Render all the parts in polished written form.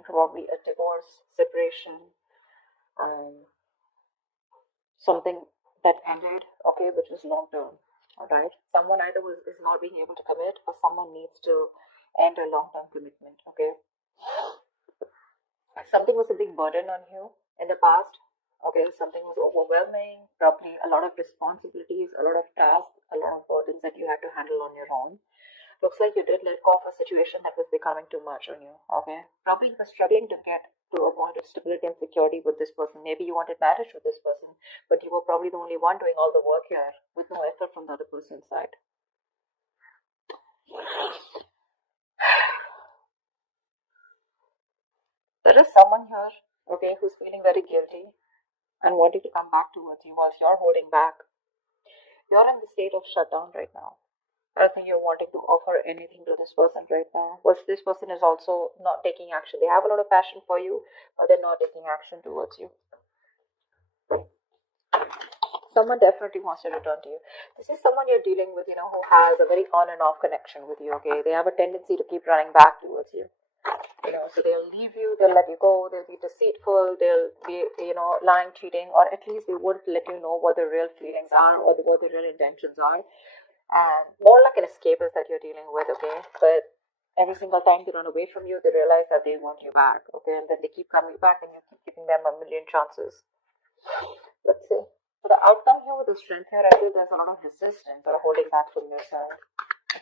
planning probably a divorce, separation, something that ended, okay, which was long term. All right. Someone either is not being able to commit, or someone needs to end a long term commitment. Okay. Something was a big burden on you in the past. Okay, something was overwhelming, probably a lot of responsibilities, a lot of tasks, a lot of burdens that you had to handle on your own. Looks like you did let go of a situation that was becoming too much on you. Okay, probably you were struggling to get to a point of stability and security with this person. Maybe you wanted marriage with this person, but you were probably the only one doing all the work here with no effort from the other person's side. There is someone here, okay, who's feeling very guilty and wanting to come back towards you whilst you're holding back. You're in the state of shutdown right now. I don't think you're wanting to offer anything to this person right now. But this person is also not taking action. They have a lot of passion for you, but they're not taking action towards you. Someone definitely wants to return to you. This is someone you're dealing with, who has a very on and off connection with you, okay? They have a tendency to keep running back towards you. So they'll leave you, they'll let you go, they'll be deceitful, they'll be, lying, cheating, or at least they wouldn't let you know what the real feelings are or what the real intentions are. And more like an escapist that you're dealing with, okay? But every single time they run away from you, they realize that they want you back, okay? And then they keep coming back and you keep giving them a million chances. Let's see. So the outcome here with the strength here, I feel there's a lot of resistance or holding back from your side.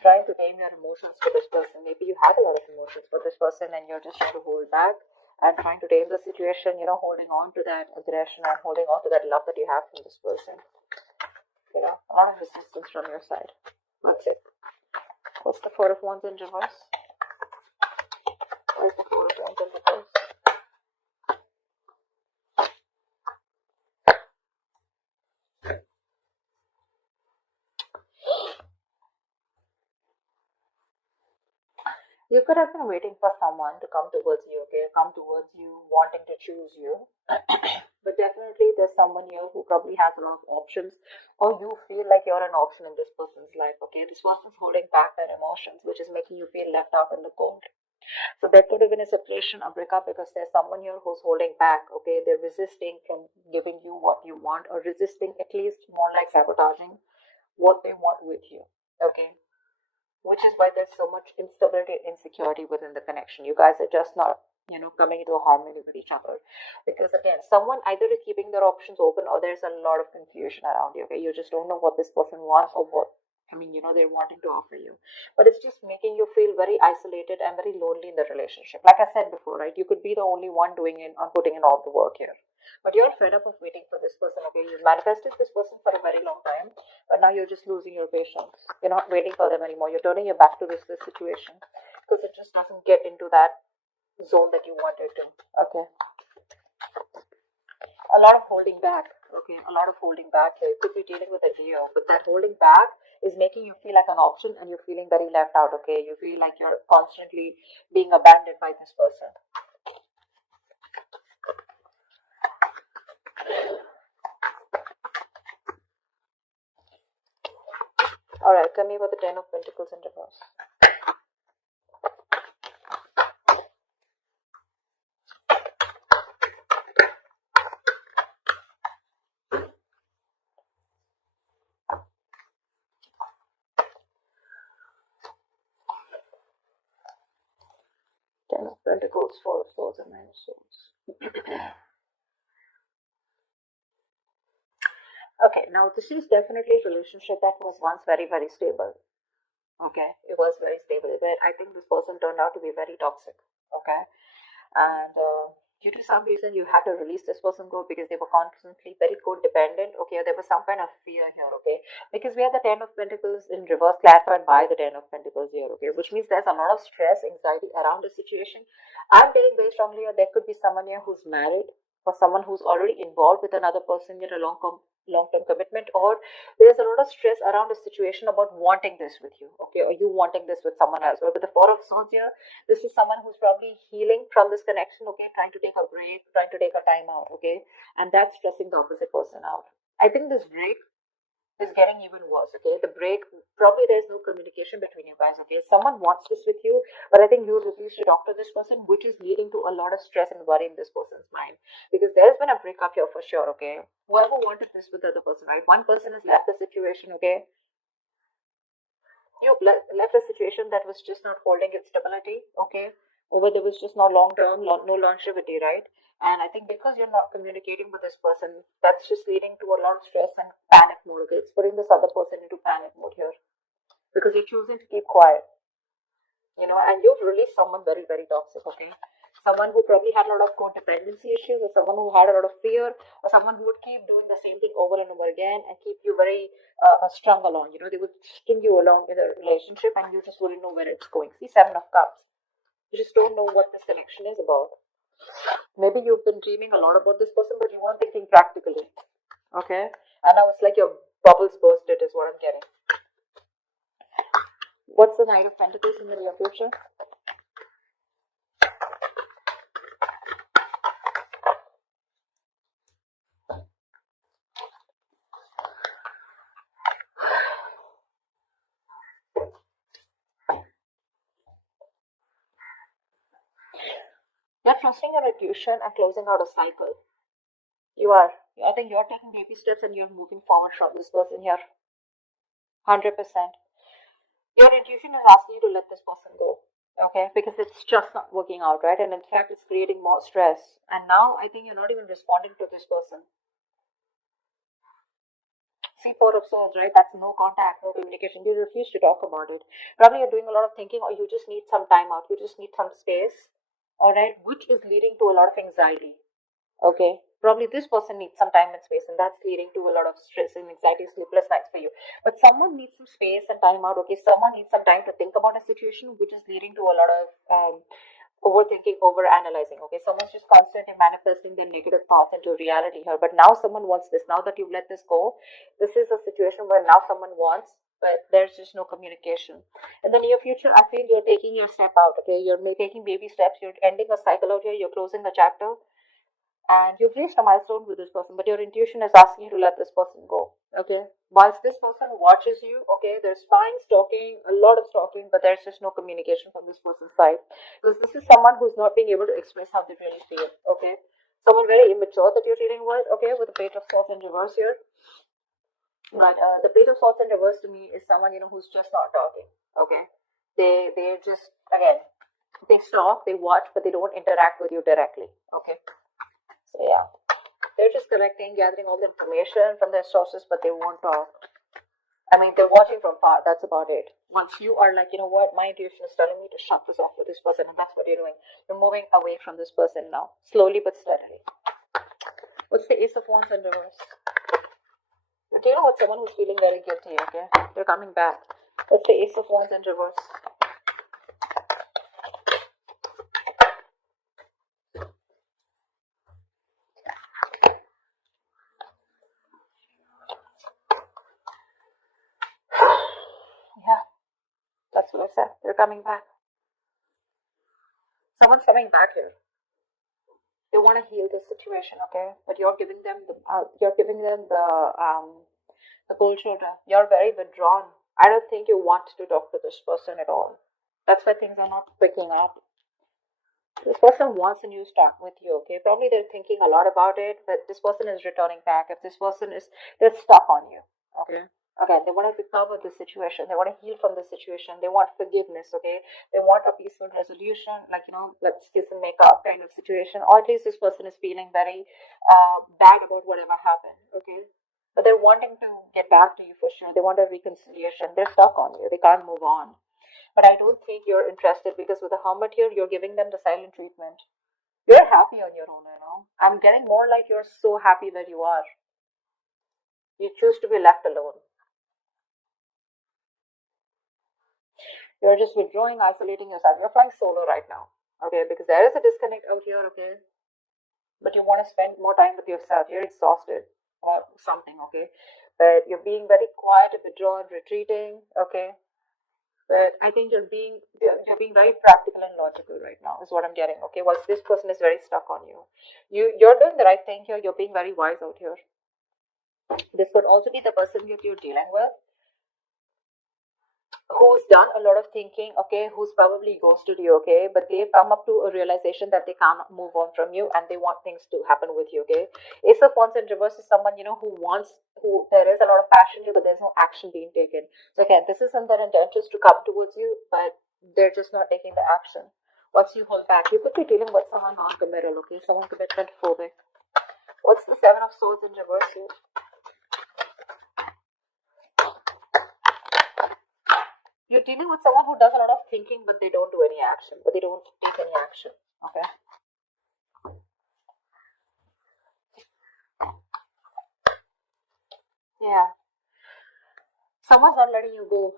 Trying to tame your emotions for this person. Maybe you have a lot of emotions for this person and you're just trying to hold back and trying to tame the situation, holding on to that aggression and holding on to that love that you have from this person. A lot of resistance from your side. That's it. What's the Four of Wands in reverse? Where's the Four of Wands in reverse? You could have been waiting for someone to come towards you, okay? Come towards you, wanting to choose you. But definitely there's someone here who probably has a lot of options, or you feel like you're an option in this person's life, okay? This person's holding back their emotions, which is making you feel left out in the cold. So there could have been a separation, a breakup, because there's someone here who's holding back, okay? They're resisting from giving you what you want, or resisting, at least more like sabotaging what they want with you, okay? Which is why there's so much instability and insecurity within the connection. You guys are just not, coming into a harmony with each other. Because again, someone either is keeping their options open or there's a lot of confusion around you. Okay, you just don't know what this person wants or what they're wanting to offer you. But it's just making you feel very isolated and very lonely in the relationship. Like I said before, right? You could be the only one doing it or putting in all the work here. But you're fed up of waiting for this person. Okay, you've manifested this person for a very long time, but now you're just losing your patience. You're not waiting for them anymore. You're turning your back to this situation because it just doesn't get into that zone that you wanted to. Okay, a lot of holding back. Okay, a lot of holding back here. You could be dealing with a Leo, but that holding back is making you feel like an option, and you're feeling very left out. Okay, you feel like you're constantly being abandoned by this person. All right, tell me about the Ten of Pentacles in reverse. Ten of Pentacles, Four of Swords, and Nine of Swords. Okay, now this is definitely a relationship that was once very, very stable. Okay, it was very stable. But I think this person turned out to be very toxic. Okay, and due to some reason, you had to release this person go because they were constantly very codependent. Okay, there was some kind of fear here. Okay, because we have the Ten of Pentacles in reverse clarified by the Ten of Pentacles here. Okay, which means there's a lot of stress, anxiety around the situation. I'm feeling very strongly here. There could be someone here who's married, or someone who's already involved with another person in a long-term commitment, or there's a lot of stress around a situation about wanting this with you, okay, or you wanting this with someone else. Or with the Four of Swords here, this is someone who's probably healing from this connection, okay, trying to take a break, trying to take a time out, okay, and that's stressing the opposite person out. I think this break is getting even worse. Okay, the break, probably there's no communication between you guys. Okay, someone wants this with you, but I think you refuse to talk to this person, which is leading to a lot of stress and worry in this person's mind, because there's been a breakup here for sure. Okay, whoever wanted this with the other person, right? One person has left the situation. Okay, you left a situation that was just not holding its stability. Okay, over there was just no long term, no longevity, right? And I think because you're not communicating with this person, that's just leading to a lot of stress and panic mode. Okay, it's putting this other person into panic mode here because you're choosing to keep quiet, and you've released someone very, very toxic. Okay, someone who probably had a lot of codependency issues, or someone who had a lot of fear, or someone who would keep doing the same thing over and over again and keep you very strung along. They would string you along in a relationship, and you just wouldn't know where it's going. See, Seven of Cups. You just don't know what this connection is about. Maybe you've been dreaming a lot about this person, but you weren't thinking practically. Okay, and now it's like your bubbles bursted, is what I'm getting. What's the Knight of Pentacles in the near future? You're trusting your intuition and closing out a cycle. You are. I think you're taking baby steps and you're moving forward from this person here. 100%. Your intuition is asking you to let this person go. Okay? Because it's just not working out, right? And in fact, it's creating more stress. And now I think you're not even responding to this person. See, Four of Swords, right? That's no contact, no communication. You refuse to talk about it. Probably you're doing a lot of thinking, or you just need some time out. You just need some space. All right? Which is leading to a lot of anxiety. Okay, probably this person needs some time and space, and that's leading to a lot of stress and anxiety, sleepless nights for you. But someone needs some space and time out. Okay, someone needs some time to think about a situation, which is leading to a lot of overthinking, over analyzing. Okay, someone's just constantly manifesting their negative thoughts into reality here. But now someone wants this. Now that you've let this go, this is a situation where now someone wants, but there's just no communication. In the near future, I feel you're taking your step out. Okay, you're taking baby steps. You're ending a cycle out here. You're closing a chapter, and you've reached a milestone with this person, but your intuition is asking you to let this person go. Okay, whilst this person watches you, okay, there's fine stalking, a lot of stalking, but there's just no communication from this person's side, because this is someone who's not being able to express how they really feel. Okay, someone very immature that you're dealing with. Okay, with the Page of Swords in reverse here. But the Page of Swords in reverse to me is someone who's just not talking. Okay, they just, again, they stalk, they watch, but they don't interact with you directly. Okay, so yeah, they're just collecting, gathering all the information from their sources, but they won't talk. I mean, they're watching from far. That's about it. Once you are like, you know what, my intuition is telling me to shut this off with this person, and that's what you're doing. You're moving away from this person now, slowly but steadily. What's the Ace of Wands in reverse? Do you know what? Someone who's feeling very guilty, okay? They're coming back. What's the Ace of Wands in reverse? Yeah, that's what I said. They're coming back. Someone's coming back here. They want to heal the situation, okay? But you're giving them the cold shoulder. You're very withdrawn. I don't think you want to talk to this person at all. That's why things are not picking up. This person wants a new start with you, okay? Probably they're thinking a lot about it, but this person is returning back. If this person is, they're stuck on you, okay? Again, they want to recover the situation. They want to heal from the situation. They want forgiveness, okay? They want a peaceful resolution, like, let's kiss and make up kind of situation. Or at least this person is feeling very bad about whatever happened, okay? But they're wanting to get back to you for sure. They want a reconciliation. They're stuck on you. They can't move on. But I don't think you're interested, because with the Hermit here, you're giving them the silent treatment. You're happy on your own. I'm getting more like you're so happy where you are. You choose to be left alone. You're just withdrawing, isolating yourself. You're flying solo right now, okay? Because there is a disconnect out here, okay? But you want to spend more time with yourself. You're exhausted or something, okay? But you're being very quiet, withdrawn, retreating, okay? But I think you're being very practical and logical right now, is what I'm getting, okay? Whilst this person is very stuck on you. You're doing the right thing here. You're being very wise out here. This could also be the person that you're dealing with who's done a lot of thinking, okay, who's probably ghosted you, okay, but they've come up to a realization that they can't move on from you and they want things to happen with you, okay. Ace of Wands in reverse is someone, who wants, who there is a lot of passion here, but there's no action being taken. So again, this is in their intentions to come towards you, but they're just not taking the action. What's you hold back? You could be dealing with someone non-committal, okay, someone commitment phobic. What's the Seven of Swords in reverse here? You're dealing with someone who does a lot of thinking, but they don't do any action, but they don't take any action. Okay. Yeah. Someone's not letting you go.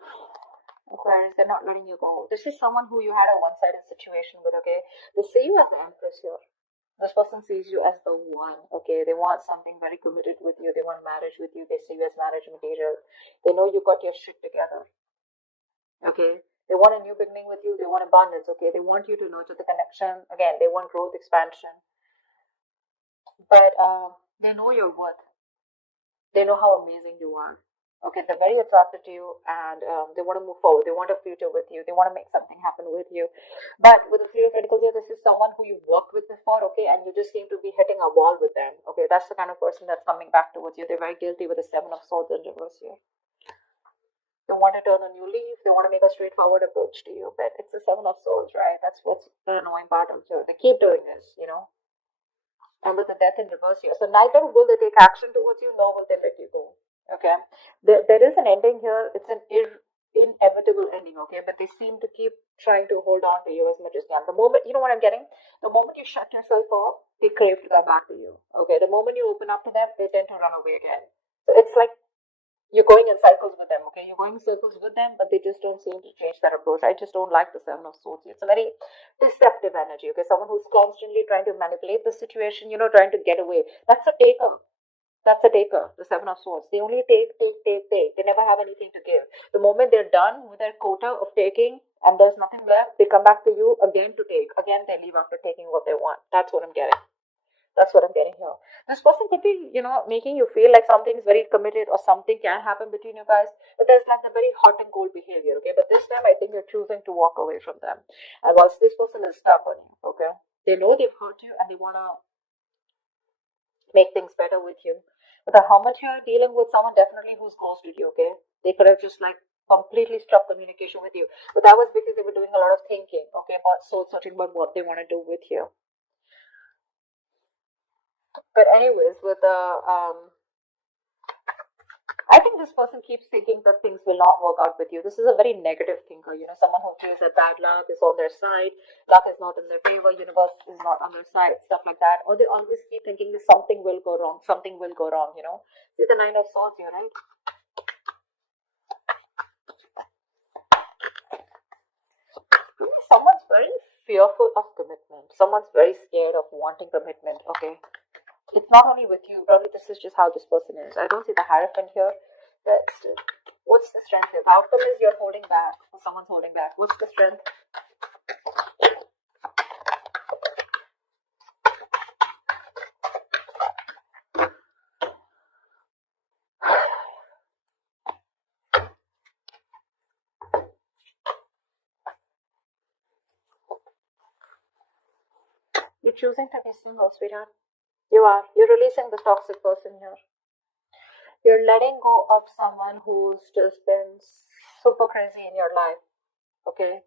Aquarius, they're not letting you go. This is someone who you had a one-sided situation with, okay? They see you as the Empress here. This person sees you as the one, okay? They want something very committed with you. They want marriage with you. They see you as marriage material. They know you got your shit together, okay? They want a new beginning with you. They want abundance, okay? They want you to nurture the connection. Again, they want growth, expansion. But they know your worth. They know how amazing you are. Okay, they're very attracted to you and they want to move forward. They want a future with you. They want to make something happen with you. But with the Three of Pentacles here, this is someone who you've worked with before, okay, and you just seem to be hitting a wall with them. Okay, that's the kind of person that's coming back towards you. They're very guilty with the Seven of Swords in reverse here. They want to turn a new leaf. They want to make a straightforward approach to you. But it's the Seven of Swords, right? That's what's the annoying part of it. They keep doing this. And with the Death in reverse here. So neither will they take action towards you, nor will they let you go. Okay. There is an ending here. It's an inevitable ending, okay? But they seem to keep trying to hold on to you as much as they can. The moment, you know what I'm getting? The moment you shut yourself off, they crave to come back to you. Okay. The moment you open up to them, they tend to run away again. So it's like you're going in cycles with them, okay? You're going in circles with them, but they just don't seem to change their approach. I just don't like the Seven of Swords. It's a very deceptive energy, okay? Someone who's constantly trying to manipulate the situation, trying to get away. That's a taker. That's a taker, the Seven of Swords. They only take, take, take, take. They never have anything to give. The moment they're done with their quota of taking and there's nothing left, they come back to you again to take. Again, they leave after taking what they want. That's what I'm getting. That's what I'm getting here. This person could be, making you feel like something is very committed or something can happen between you guys, but there's like the very hot and cold behavior, okay? But this time I think you're choosing to walk away from them. And whilst this person is stuck on you, okay? They know they've hurt you and they want to make things better with you. But the how much you're dealing with someone definitely who's ghosted you, okay? They could have just like completely stopped communication with you. But that was because they were doing a lot of thinking, okay, about soul searching about what they want to do with you. But anyways, with the I think this person keeps thinking that things will not work out with you. This is a very negative thinker, someone who feels that bad luck is on their side, luck is not in their favor, universe is not on their side, stuff like that. Or they always keep thinking that something will go wrong, something will go wrong. See the Nine of Swords here, right? Someone's very fearful of commitment. Someone's very scared of wanting commitment, okay? It's not only with you, probably this is just how this person is. I don't see the Hierophant here. But still, what's the strength here? The outcome is you're holding back, or someone's holding back. What's the strength? You're choosing to be single, sweetheart. You are. You're releasing the toxic person here. You're letting go of someone who's just been super crazy in your life. Okay?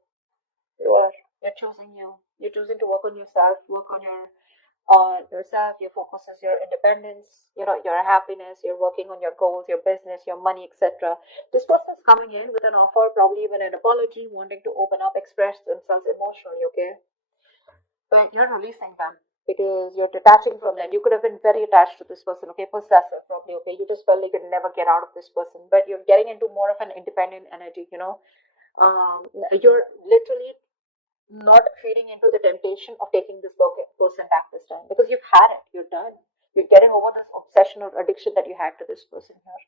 You are. You're choosing you. You're choosing to work on yourself, work on yourself. Your focus is your independence, your happiness. You're working on your goals, your business, your money, etc. This person's coming in with an offer, probably even an apology, wanting to open up, express themselves emotionally, okay? But you're releasing them because you're detaching from them. You could have been very attached to this person, okay? Possessive, probably, okay? You just felt like you could never get out of this person, but you're getting into more of an independent energy. You're literally not feeding into the temptation of taking this person back this time because you've had it. You're done. You're getting over this obsession or addiction that you had to this person here.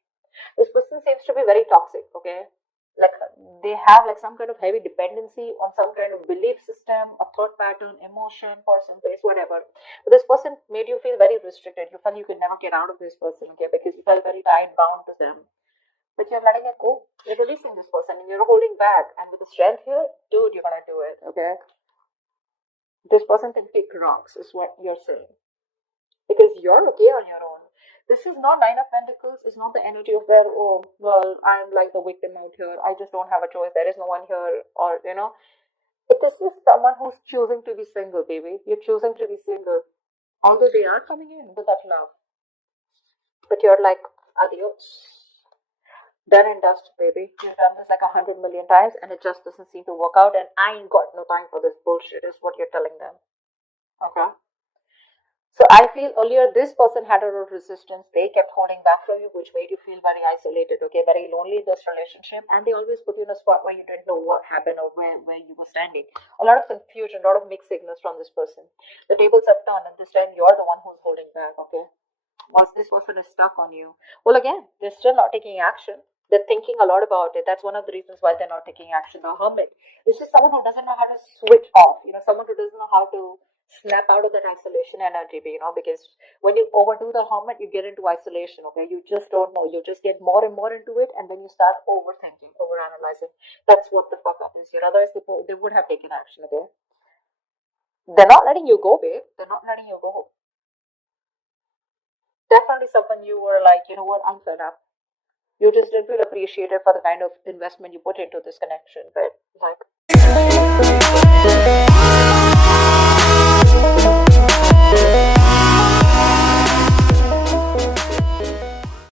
This person seems to be very toxic, okay? Like they have like some kind of heavy dependency on some kind of belief system, a thought pattern, emotion, person, place, whatever. But this person made you feel very restricted. You felt you could never get out of this person, okay, because you felt very tied bound to them. But you're letting it go. You're releasing this person and you're holding back. And with the strength here, dude, you're gonna do it, okay? This person can pick rocks, is what you're saying. Because you're okay on your own. This is not Nine of Pentacles. It's not the energy of where, oh, well, I'm like the victim out here. I just don't have a choice. There is no one here. Or, you know, this is someone who's choosing to be single, baby. You're choosing to be single. Although they are coming in with that love. But you're like, adios. Done and dust, baby. You've done this like 100 million times and it just doesn't seem to work out. And I ain't got no time for this bullshit, is what you're telling them. Okay? So I feel earlier this person had a lot of resistance. They kept holding back from you, which made you feel very isolated, okay, very lonely in this relationship. And they always put you in a spot where you didn't know what happened or where you were standing. A lot of confusion, a lot of mixed signals from this person. The tables have turned, and this time you're the one who's holding back, okay? Once this person is stuck on you, well, again, they're still not taking action. They're thinking a lot about it. That's one of the reasons why they're not taking action. A hermit. This is someone who doesn't know how to switch off. Someone who doesn't know how to snap out of that isolation energy. Because when you overdo the hermit, you get into isolation. Okay, you just don't know. You just get more and more into it, and then you start overthinking, overanalyzing. That's what the fuck up is here. Otherwise, they would have taken action. Okay, they're not letting you go, babe. They're not letting you go. Definitely someone you were like, you know what, I'm fed up. You just didn't feel appreciated for the kind of investment you put into this connection. But like